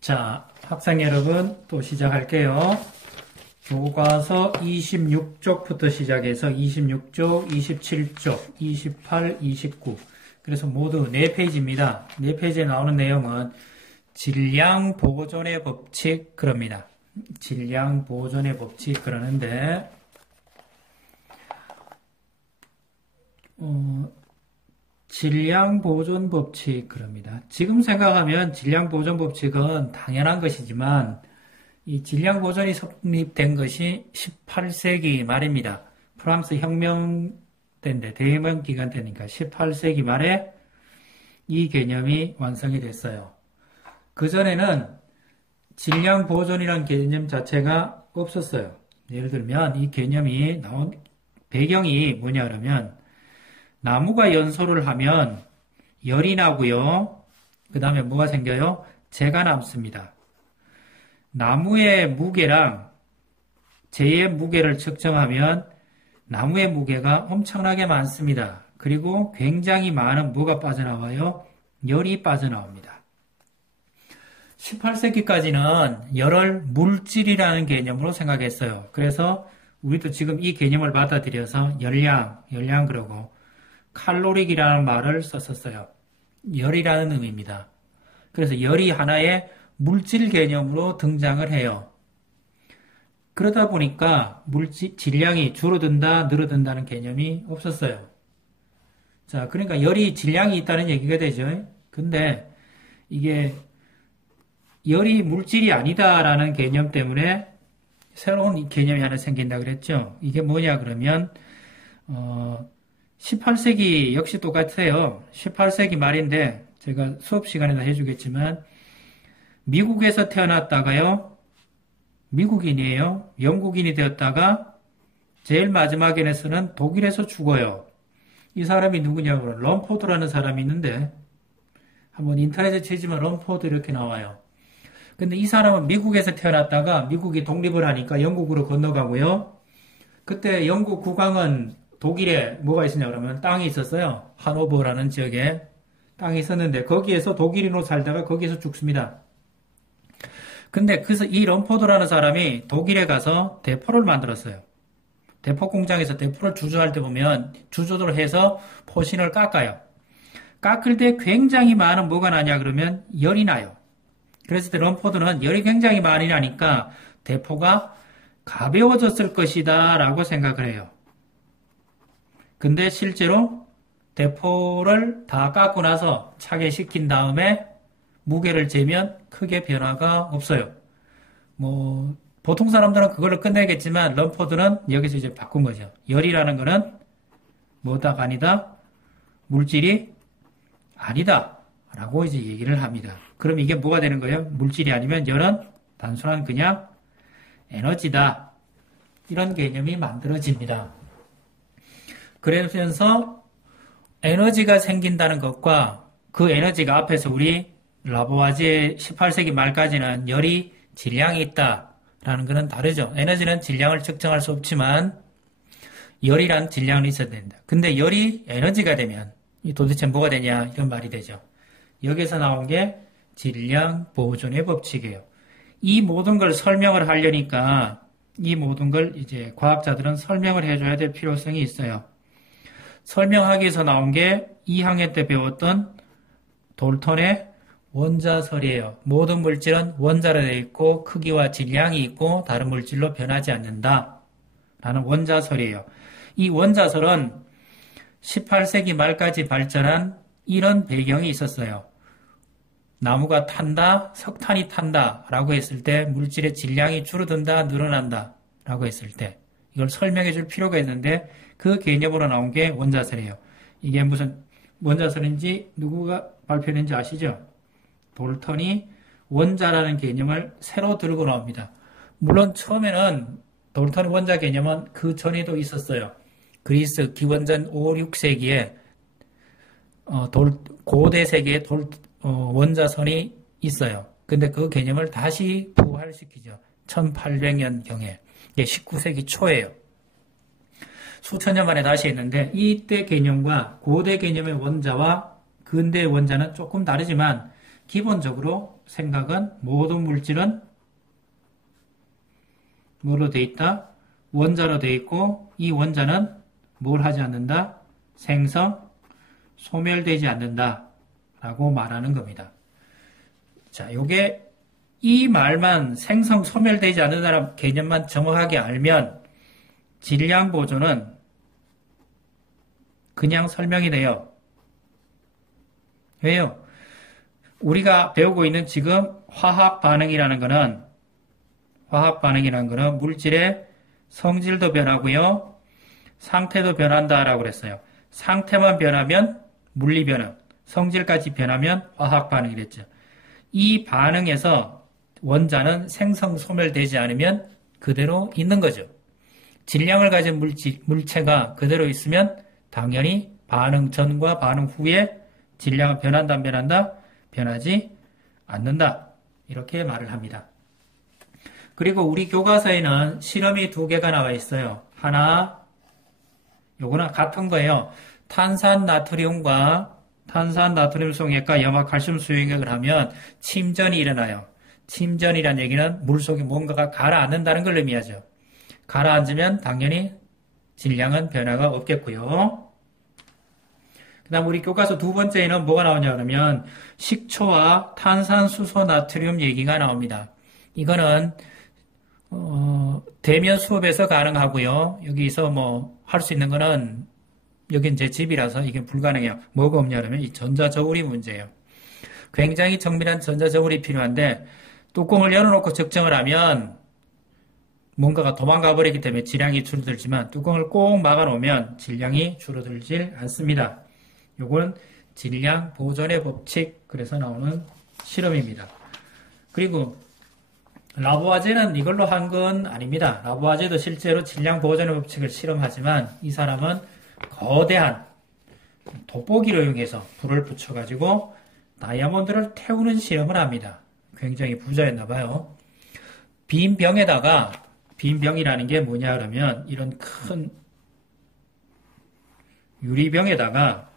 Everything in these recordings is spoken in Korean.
자, 학생 여러분, 또 시작할게요. 교과서 26쪽부터 시작해서 26쪽, 27쪽, 28, 29. 그래서 모두 4페이지입니다. 4페이지에 나오는 내용은 질량 보존의 법칙 그럽니다. 질량 보존의 법칙 그러는데, 질량 보존 법칙 그럽니다. 지금 생각하면 질량 보존 법칙은 당연한 것이지만 이 질량 보존이 성립된 것이 18세기 말입니다. 프랑스 혁명 때인데 대혁명 기간 때니까 18세기 말에 이 개념이 완성이 됐어요. 그전에는 질량 보존이라는 개념 자체가 없었어요. 예를 들면 이 개념이 나온 배경이 뭐냐 그러면 나무가 연소를 하면 열이 나고요. 그 다음에 뭐가 생겨요? 재가 남습니다. 나무의 무게랑 재의 무게를 측정하면 나무의 무게가 엄청나게 많습니다. 그리고 굉장히 많은 뭐가 빠져나와요? 열이 빠져나옵니다. 18세기까지는 열을 물질이라는 개념으로 생각했어요. 그래서 우리도 지금 이 개념을 받아들여서 열량 그러고 칼로릭이라는 말을 썼었어요. 열이라는 의미입니다. 그래서 열이 하나의 물질 개념으로 등장을 해요. 그러다 보니까 질량이 줄어든다, 늘어든다는 개념이 없었어요. 자, 그러니까 열이 질량이 있다는 얘기가 되죠. 근데 이게 열이 물질이 아니다라는 개념 때문에 새로운 개념이 하나 생긴다 그랬죠. 이게 뭐냐 그러면 18세기 역시 똑같아요. 18세기 말인데 제가 수업 시간에도 해주겠지만 미국에서 태어났다가요. 미국인이에요. 영국인이 되었다가 제일 마지막에는 독일에서 죽어요. 이 사람이 누구냐고 럼포드라는 사람이 있는데 한번 인터넷에 치시면 럼포드 이렇게 나와요. 근데 이 사람은 미국에서 태어났다가 미국이 독립을 하니까 영국으로 건너가고요. 그때 영국 국왕은 독일에 뭐가 있었냐 그러면 땅이 있었어요. 하노버라는 지역에 땅이 있었는데 거기에서 독일인으로 살다가 거기에서 죽습니다. 근데 그래서 이 럼포드라는 사람이 독일에 가서 대포를 만들었어요. 대포 공장에서 대포를 주조할 때 보면 주조를 해서 포신을 깎아요. 깎을 때 굉장히 많은 뭐가 나냐 그러면 열이 나요. 그래서 럼포드는 열이 굉장히 많이 나니까 대포가 가벼워졌을 것이다 라고 생각을 해요. 근데 실제로 대포를 다 깎고 나서 차게시킨 다음에 무게를 재면 크게 변화가 없어요. 보통 사람들은 그걸로 끝내겠지만 럼포드는 여기서 이제 바꾼 거죠. 열이라는 거는 뭐다가 아니다? 물질이 아니다. 라고 이제 얘기를 합니다. 그럼 이게 뭐가 되는 거예요? 물질이 아니면 열은 단순한 그냥 에너지다. 이런 개념이 만들어집니다. 그러면서 에너지가 생긴다는 것과 그 에너지가 앞에서 우리 라보아지의 18세기 말까지는 열이 질량이 있다라는 것은 다르죠. 에너지는 질량을 측정할 수 없지만 열이란 질량이 있어야 된다. 근데 열이 에너지가 되면 도대체 뭐가 되냐 이런 말이 되죠. 여기서 나온 게 질량 보존의 법칙이에요. 이 모든 걸 설명을 하려니까 이 모든 걸 이제 과학자들은 설명을 해줘야 될 필요성이 있어요. 설명하기 위해서 나온 게 2학년 때 배웠던 돌턴의 원자설이에요. 모든 물질은 원자로 되어 있고 크기와 질량이 있고 다른 물질로 변하지 않는다. 라는 원자설이에요. 이 원자설은 18세기 말까지 발전한 이런 배경이 있었어요. 나무가 탄다, 석탄이 탄다 라고 했을 때 물질의 질량이 줄어든다, 늘어난다 라고 했을 때 이걸 설명해 줄 필요가 있는데 그 개념으로 나온 게 원자설이에요. 이게 무슨 원자설인지 누구가 발표했는지 아시죠? 돌턴이 원자라는 개념을 새로 들고 나옵니다. 물론 처음에는 돌턴의 원자 개념은 그 전에도 있었어요. 그리스 기원전 5, 6세기에 고대 세계에 원자선이 있어요. 근데 그 개념을 다시 부활시키죠. 1800년경에. 19세기 초예요. 수천 년 만에 다시 했는데 이때 개념과 고대 개념의 원자와 근대의 원자는 조금 다르지만 기본적으로 생각은 모든 물질은 뭐로 돼 있다? 원자로 돼 있고 이 원자는 뭘 하지 않는다? 생성, 소멸되지 않는다 라고 말하는 겁니다. 자, 요게 이 말만 생성, 소멸되지 않는다는 개념만 정확하게 알면 질량 보존은 그냥 설명이 돼요. 왜요? 우리가 배우고 있는 지금 화학 반응이라는 거는 물질의 성질도 변하고요. 상태도 변한다라고 그랬어요. 상태만 변하면 물리 변화, 성질까지 변하면 화학 반응이랬죠. 이 반응에서 원자는 생성 소멸되지 않으면 그대로 있는 거죠. 질량을 가진 물체가 그대로 있으면 당연히 반응 전과 반응 후에 질량은 변한다, 안 변한다? 변하지 않는다. 이렇게 말을 합니다. 그리고 우리 교과서에는 실험이 2개가 나와 있어요. 하나, 요거는 같은 거예요. 탄산나트륨과 탄산나트륨 성액과 염화칼슘 수용액을 하면 침전이 일어나요. 침전이란 얘기는 물속에 뭔가가 가라앉는다는 걸 의미하죠. 가라앉으면 당연히 질량은 변화가 없겠고요. 그 다음 우리 교과서 2번째에는 뭐가 나오냐 그러면 식초와 탄산수소 나트륨 얘기가 나옵니다. 이거는 대면 수업에서 가능하고요. 여기서 뭐 할 수 있는 거는 여긴 제 집이라서 이게 불가능해요. 뭐가 없냐 그러면 이 전자저울이 문제예요. 굉장히 정밀한 전자저울이 필요한데 뚜껑을 열어놓고 측정을 하면 뭔가가 도망가 버리기 때문에 질량이 줄어들지만 뚜껑을 꼭 막아놓으면 질량이 줄어들질 않습니다. 요건 질량 보존의 법칙 그래서 나오는 실험입니다. 그리고 라보아제는 이걸로 한 건 아닙니다. 라보아제도 실제로 질량 보존의 법칙을 실험하지만 이 사람은 거대한 돋보기를 이용해서 불을 붙여가지고 다이아몬드를 태우는 실험을 합니다. 굉장히 부자였나 봐요. 빈 병이라는 게 뭐냐 그러면 이런 큰 유리병에다가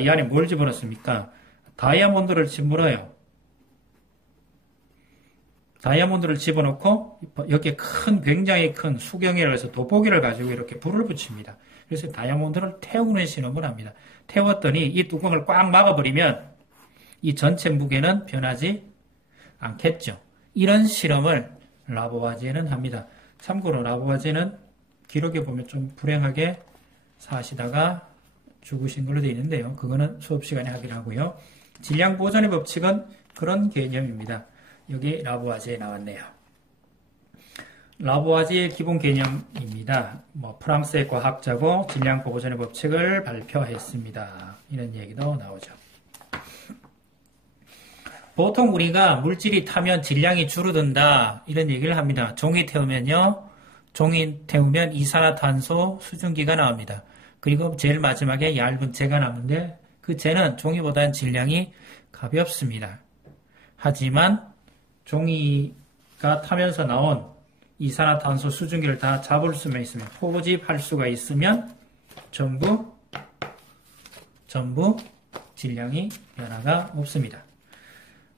이 안에 뭘 집어넣습니까? 다이아몬드를 집어넣어요. 다이아몬드를 집어넣고 여기에 굉장히 큰 수경이라고 해서 돋보기를 가지고 이렇게 불을 붙입니다. 그래서 다이아몬드를 태우는 실험을 합니다. 태웠더니 이 뚜껑을 꽉 막아버리면 이 전체 무게는 변하지 않겠죠. 이런 실험을 라보아제는 합니다. 참고로 라보아제는 기록에 보면 좀 불행하게 사시다가 죽으신 걸로 되어 있는데요. 그거는 수업 시간에 하기로 하고요. 질량 보존의 법칙은 그런 개념입니다. 여기 라보아제에 나왔네요. 라보아제의 기본 개념입니다. 프랑스의 과학자고 질량 보존의 법칙을 발표했습니다. 이런 얘기도 나오죠. 보통 우리가 물질이 타면 질량이 줄어든다 이런 얘기를 합니다. 종이 태우면 이산화탄소 수증기가 나옵니다. 그리고 제일 마지막에 얇은 재가 남는데 그 재는 종이보다는 질량이 가볍습니다. 하지만 종이가 타면서 나온 이산화탄소 수증기를 다 잡을 수만 있으면 포집할 수가 있으면 전부 질량이 변화가 없습니다.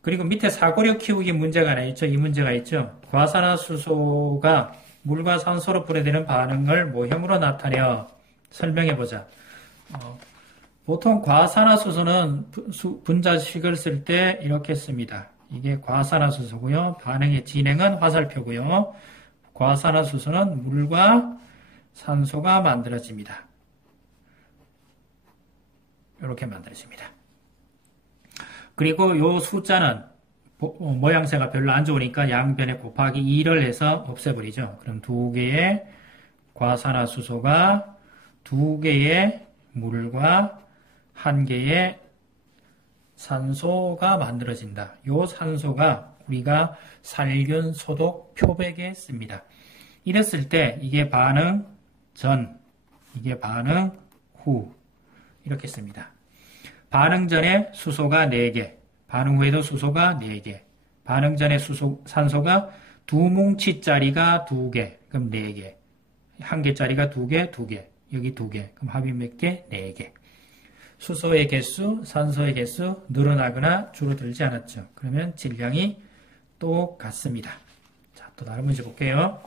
그리고 밑에 사고력 키우기 문제가 하나 있죠. 이 문제가 있죠. 과산화수소가 물과 산소로 분해되는 반응을 모형으로 나타내어 설명해보자. 보통 과산화수소는 분자식을 쓸 때 이렇게 씁니다. 이게 과산화수소고요. 반응의 진행은 화살표고요. 과산화수소는 물과 산소가 만들어집니다. 이렇게 만들어집니다. 그리고 요 숫자는 모양새가 별로 안 좋으니까 양변에 곱하기 2를 해서 없애버리죠. 그럼 2개의 과산화수소가 2개의 물과 1개의 산소가 만들어진다. 요 산소가 우리가 살균, 소독, 표백에 씁니다. 이랬을 때 이게 반응 전, 이게 반응 후 이렇게 씁니다. 반응 전에 수소가 4개, 반응 후에도 수소가 4개, 반응 전에 산소가 2뭉치짜리가 2개, 그럼 4개, 1개짜리가 2개, 2개, 여기 2개, 그럼 합이 몇 개? 4개. 수소의 개수, 산소의 개수 늘어나거나 줄어들지 않았죠. 그러면 질량이 똑같습니다. 자, 또 다른 문제 볼게요.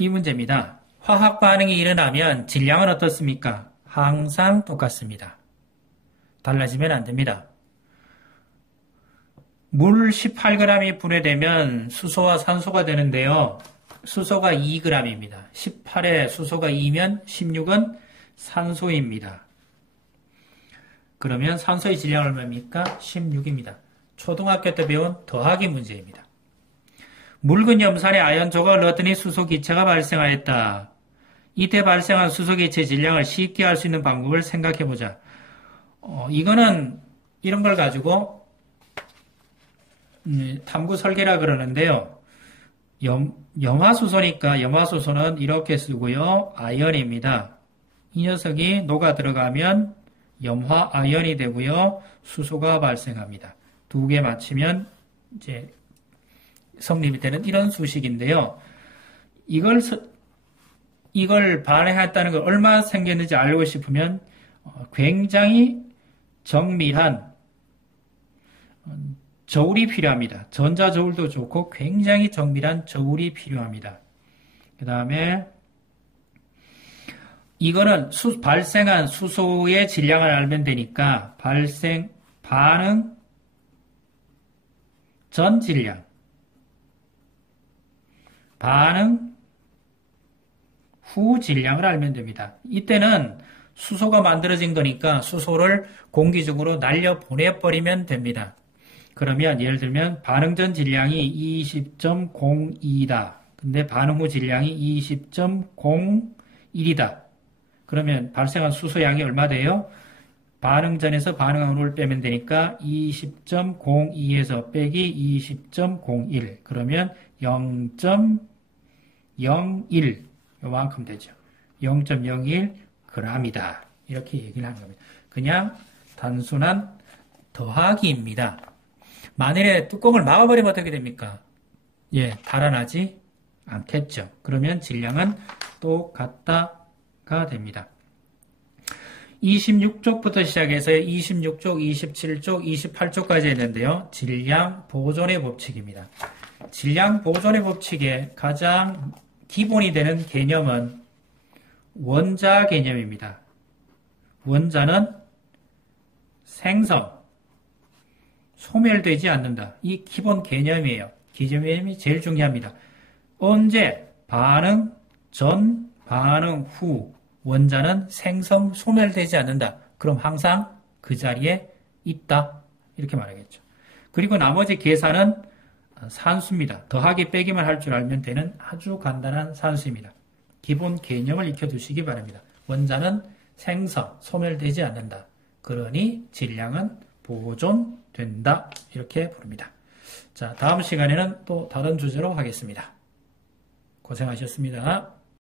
이 문제입니다. 화학 반응이 일어나면 질량은 어떻습니까? 항상 똑같습니다. 달라지면 안 됩니다. 물 18g이 분해되면 수소와 산소가 되는데요. 수소가 2g입니다. 18에 수소가 2면 16은 산소입니다. 그러면 산소의 질량은 얼마입니까? 16입니다. 초등학교 때 배운 더하기 문제입니다. 묽은 염산에 아연 조각을 넣었더니 수소기체가 발생하였다. 이때 발생한 수소기체 질량을 쉽게 알 수 있는 방법을 생각해보자. 이거는 이런 걸 가지고 탐구 설계라 그러는데요. 염화수소니까 염화수소는 이렇게 쓰고요. 아연입니다. 이 녀석이 녹아 들어가면 염화아연이 되고요. 수소가 발생합니다. 두 개 맞추면 이제 성립이 되는 이런 수식인데요. 이걸 반응했다는 걸 얼마나 생겼는지 알고 싶으면 굉장히 정밀한 저울이 필요합니다. 전자저울도 좋고 굉장히 정밀한 저울이 필요합니다. 그 다음에 이거는 발생한 수소의 질량을 알면 되니까 반응 전 질량, 반응 후 질량을 알면 됩니다. 이때는 수소가 만들어진 거니까 수소를 공기 중으로 날려보내버리면 됩니다. 그러면 예를 들면 반응 전 질량이 20.02다. 근데 반응 후 질량이 20.01이다. 그러면 발생한 수소양이 얼마 돼요? 반응 전에서 반응 후를 빼면 되니까 20.02에서 빼기 20.01. 그러면 0.01 요만큼 되죠. 0.01g이다. 이렇게 얘기를 하는 겁니다. 그냥 단순한 더하기입니다. 만일에 뚜껑을 막아버리면 어떻게 됩니까? 예, 달아나지 않겠죠. 그러면 질량은 똑같다가 됩니다. 26쪽부터 시작해서 26쪽, 27쪽, 28쪽까지 했는데요. 질량 보존의 법칙입니다. 질량 보존의 법칙의 가장 기본이 되는 개념은 원자 개념입니다. 원자는 생성, 소멸되지 않는다. 이 기본 개념이에요. 개념이 제일 중요합니다. 언제 반응 전, 반응 후 원자는 생성, 소멸되지 않는다. 그럼 항상 그 자리에 있다. 이렇게 말하겠죠. 그리고 나머지 계산은 산수입니다. 더하기 빼기만 할 줄 알면 되는 아주 간단한 산수입니다. 기본 개념을 익혀두시기 바랍니다. 원자는 생성, 소멸되지 않는다. 그러니 질량은 보존된다. 이렇게 부릅니다. 자, 다음 시간에는 또 다른 주제로 하겠습니다. 고생하셨습니다.